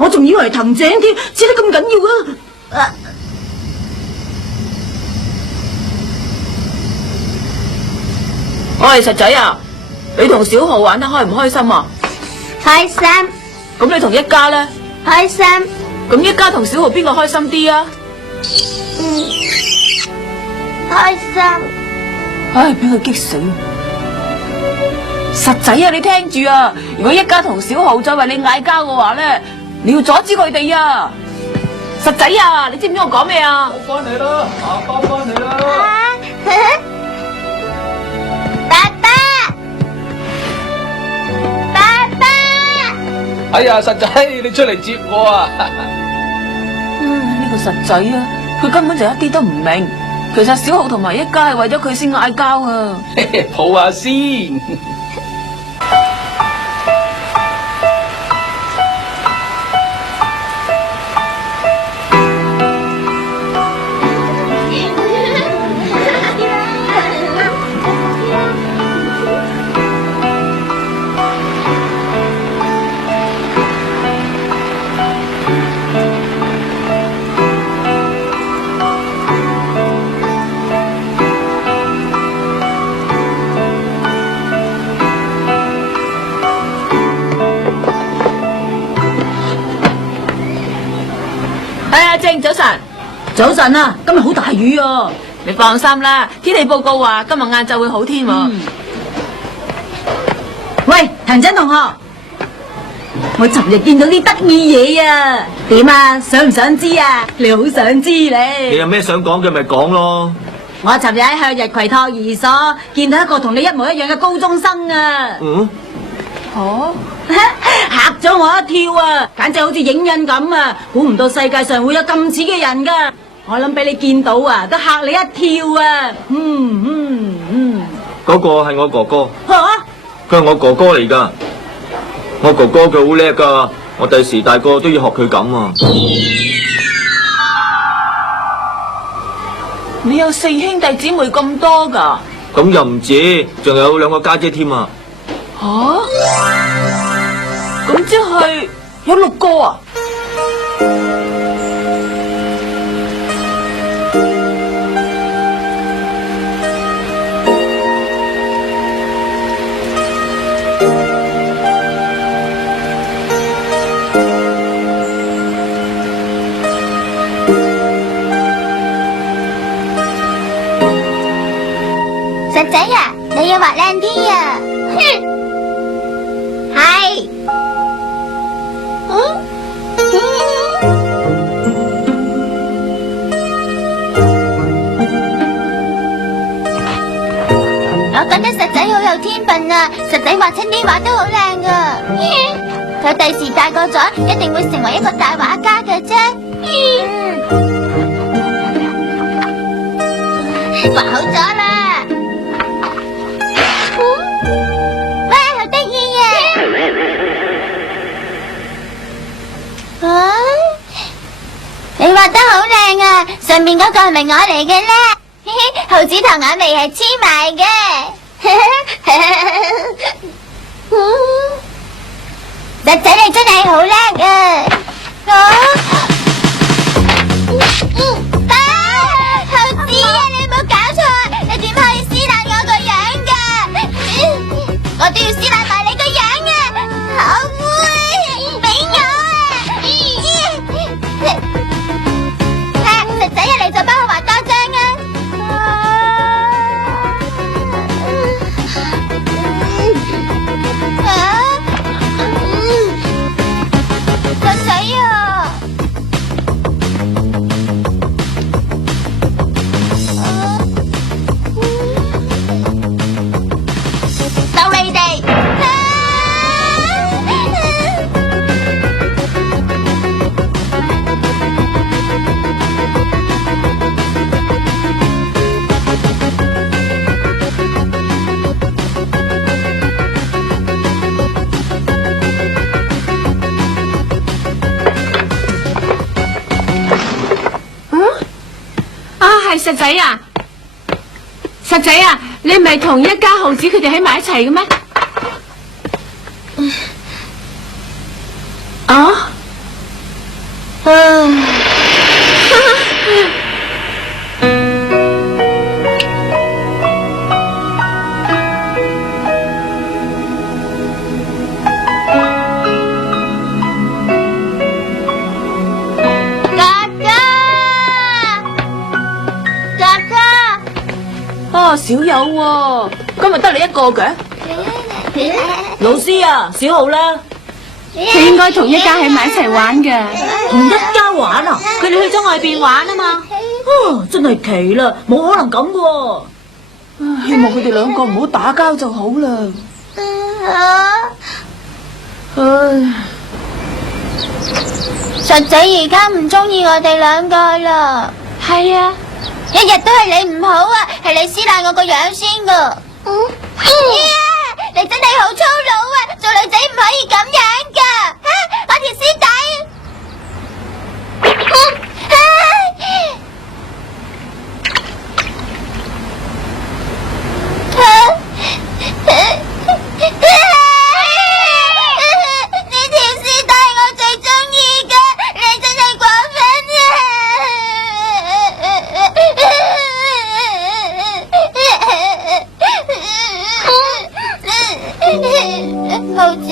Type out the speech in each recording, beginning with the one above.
我仲以為係藤井添，知得咁緊要啊！喂，實仔啊，你同小豪玩得開唔開心啊？開心。咁你同一家咧？開心。咁一家同小豪邊個開心啲啊？開心。唉，俾佢激死！實仔啊，你聽住啊！如果一家同小豪再為你嗌交嘅話咧，你要阻止佢哋啊！實仔啊，你知唔知我講咩啊？我翻嚟啦，阿爸翻嚟啦！爸爸，爸爸！哎呀，實仔，你出嚟接我啊！呢個實仔啊，佢根本就一啲都唔明。其實小豪同埋一家係為咗佢先嗌交啊！抱下先。阿靜，早晨。早晨啊，今日好大雨啊！你放心啦，天氣報告話今日晏晝會好天喎。喂，藤井同學，我尋日見到啲得意嘢啊！點啊？想唔想知啊？你好想知你咧？有咩想講嘅咪講咯。我尋日喺向日葵托兒所見到一個同你一模一樣嘅高中生啊！哦，嚇咗我一跳啊！簡直好似影印咁啊！估唔到世界上會有咁似嘅人噶，我諗俾你見到啊，都嚇你一跳啊！嗰個係我哥哥，嚇！佢係我哥哥嚟噶。我哥哥佢好叻噶，我第時大個都要學佢咁啊！你有四兄弟姊妹咁多噶？咁又唔止，仲有兩個家姐添啊！吓？咁即係有6個啊？實仔啊，你要畫靚啲啊！係。我覺得實仔好有天分啊！實仔畫親啲畫都好靚噶。佢第時大個咗，一定會成為一個大畫家嘅啫。畫好咗啦！哇，好得意啊！你畫得好靚啊！上面嗰個係咪我嚟嘅咧？猴子同眼眉係黐埋嘅。實仔你真係好叻啊！猴子啊，你有冇搞錯啊？你點可以撕爛我個樣㗎？我都要撕爛埋你個樣啊！好灰，俾我啊！實仔一嚟就幫我畫多張啊！實仔啊！到你哋！係實仔啊！實仔啊，你唔係同一家猴子佢哋喺埋一齊嘅咩？哦，少有喎，今日得你一個嘅。老師啊，小浩啦，佢應該同一家喺埋一齊玩嘅。同一家玩啊？佢哋去咗外邊玩啊嘛。真係奇啦，冇可能咁嘅。希望佢哋兩個唔好打交就好啦。實仔而家唔中意我哋兩個啦。係啊。一日都係你唔好啊，係你撕爛我個樣先噶。你真係好粗魯啊！做女仔唔可以咁樣噶。我條絲帶。呢條絲帶我最中意噶，你真係過分猴子，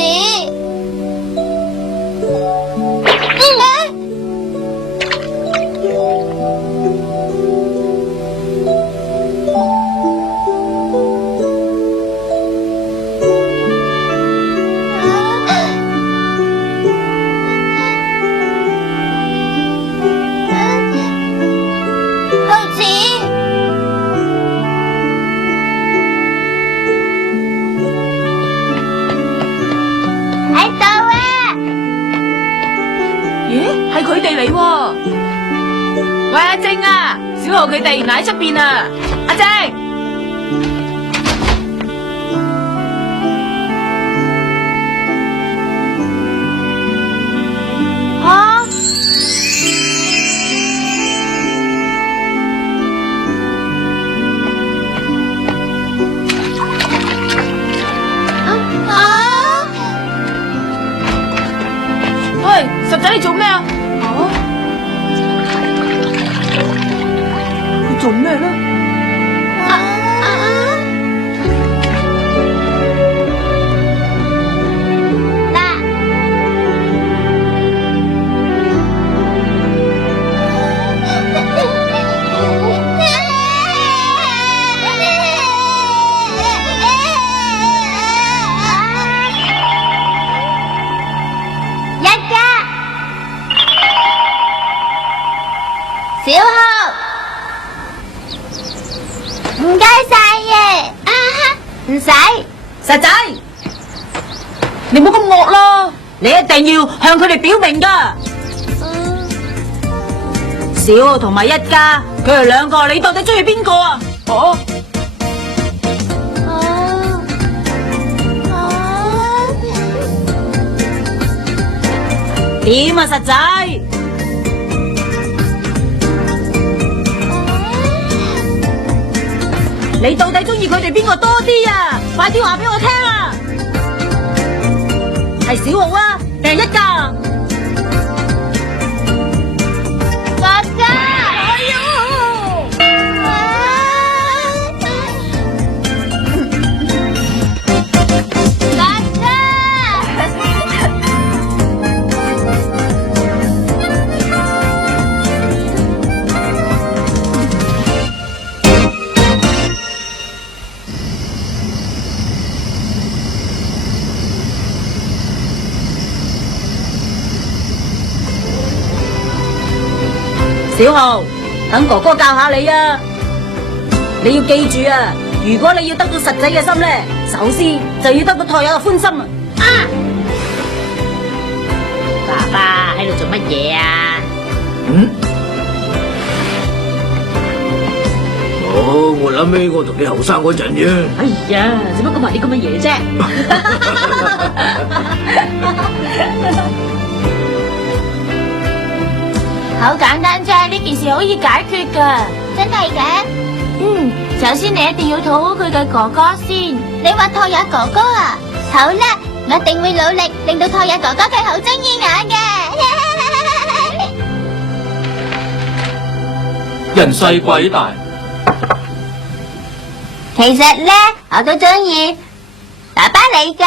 係佢哋嚟喎！喂，阿晶啊，小豪佢哋喺出邊啊！阿晶，喂，實仔你做咩啊？做咩咧？小豪，唔該晒耶！唔使，實仔，你冇咁惡啦！你一定要向佢哋表明噶。小豪同埋一家，佢哋兩個，你到底中意邊個啊？點啊，實仔？你到底中意佢哋邊個多啲啊？快啲話俾我聽啊！係小豪啊，定係一家？哥哥，小豪，等哥哥教下你啊！你要記住啊，如果你要得到實仔嘅心咧，首先就要得到太友嘅歡心啊！爸爸喺度做乜嘢啊？我諗起我同你後生嗰陣啫。哎呀，做乜講埋啲咁嘅嘢啫？好簡單啫，呢件事好易解決噶。真係嘅？首先你一定要討好佢嘅哥哥先。你話拓也哥哥啊？好啦，我一定會努力令到拓也哥哥佢好中意我嘅。人細鬼大。其實咧，我都中意爸爸你噶，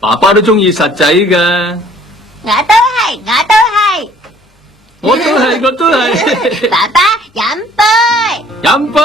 爸爸都中意實仔噶。我都係，我都係。爸爸飲杯。飲杯。